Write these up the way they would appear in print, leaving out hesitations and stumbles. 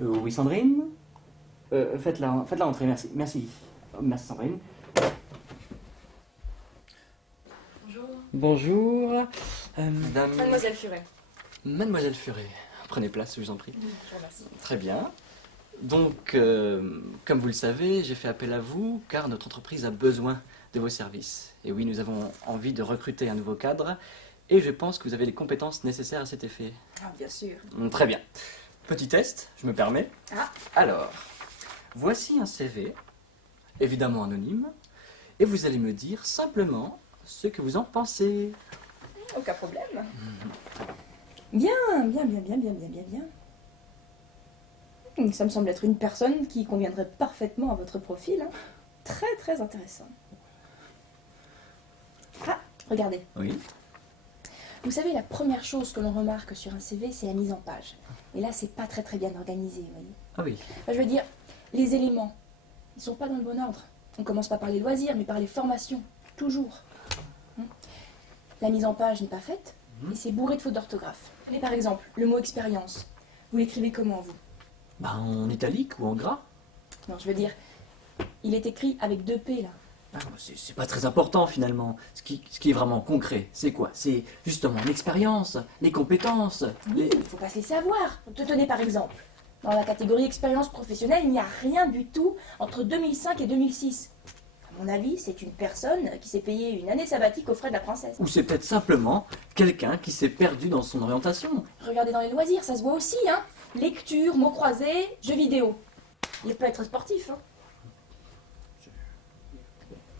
Oui, Sandrine. Faites-la entrer, merci. Merci. Merci, Sandrine. Bonjour. Bonjour. Mademoiselle Furet. Mademoiselle Furet. Prenez place, je vous en prie. Je vous remercie. Très bien. Donc, comme vous le savez, j'ai fait appel à vous car notre entreprise a besoin de vos services. Et oui, nous avons envie de recruter un nouveau cadre et je pense que vous avez les compétences nécessaires à cet effet. Ah, bien sûr. Très bien. Petit test, je me permets. Ah. Alors, voici un CV, évidemment anonyme, et vous allez me dire simplement ce que vous en pensez. Aucun problème. Bien. Ça me semble être une personne qui conviendrait parfaitement à votre profil. Hein. Très, très intéressant. Ah, regardez. Oui. Vous savez, la première chose que l'on remarque sur un CV, c'est la mise en page. Et là, c'est pas très très bien organisé, vous voyez. Ah oui. Enfin, je veux dire, les éléments, ils sont pas dans le bon ordre. On commence pas par les loisirs, mais par les formations. Toujours. La mise en page n'est pas faite, et c'est bourré de fautes d'orthographe. Mais par exemple, le mot expérience, vous l'écrivez comment, vous? Bah, en italique ou en gras. Non, je veux dire, il est écrit avec 2 P, là. Ah, c'est pas très important finalement. Ce qui est vraiment concret, c'est quoi? C'est justement l'expérience, les compétences. Oui, il faut pas se laisser avoir. Tenez par exemple, dans la catégorie expérience professionnelle, il n'y a rien du tout entre 2005 et 2006. À mon avis, c'est une personne qui s'est payée une année sabbatique aux frais de la princesse. Ou c'est peut-être simplement quelqu'un qui s'est perdu dans son orientation. Regardez dans les loisirs, ça se voit aussi, hein. Lecture, mots croisés, jeux vidéo. Il peut être sportif, hein.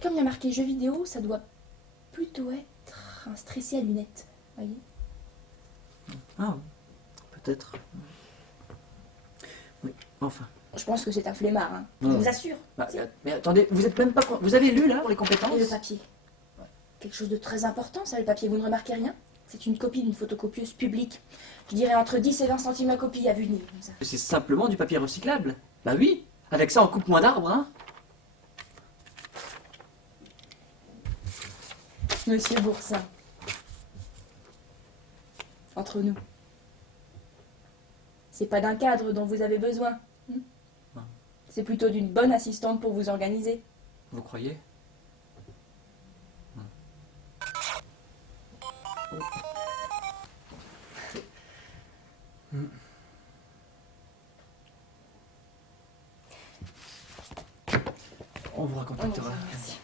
Comme il y a marqué jeux vidéo, ça doit plutôt être un stressé à lunettes, voyez. Ah, peut-être. Oui, enfin. Je pense que c'est un flemmard, hein. Je Non. vous assure. Bah, Si. mais attendez, vous êtes même pas. Vous avez lu là pour les compétences? Et le papier. Quelque chose de très important, ça, le papier. Vous ne remarquez rien? C'est une copie d'une photocopieuse publique. Je dirais entre 10 et 20 centimes la copie à vue de nez, comme ça. C'est simplement du papier recyclable. Bah oui, avec ça on coupe moins d'arbres, hein. Monsieur Boursin. Entre nous. C'est pas d'un cadre dont vous avez besoin. Non. C'est plutôt d'une bonne assistante pour vous organiser. Vous croyez? On vous racontactera. Merci.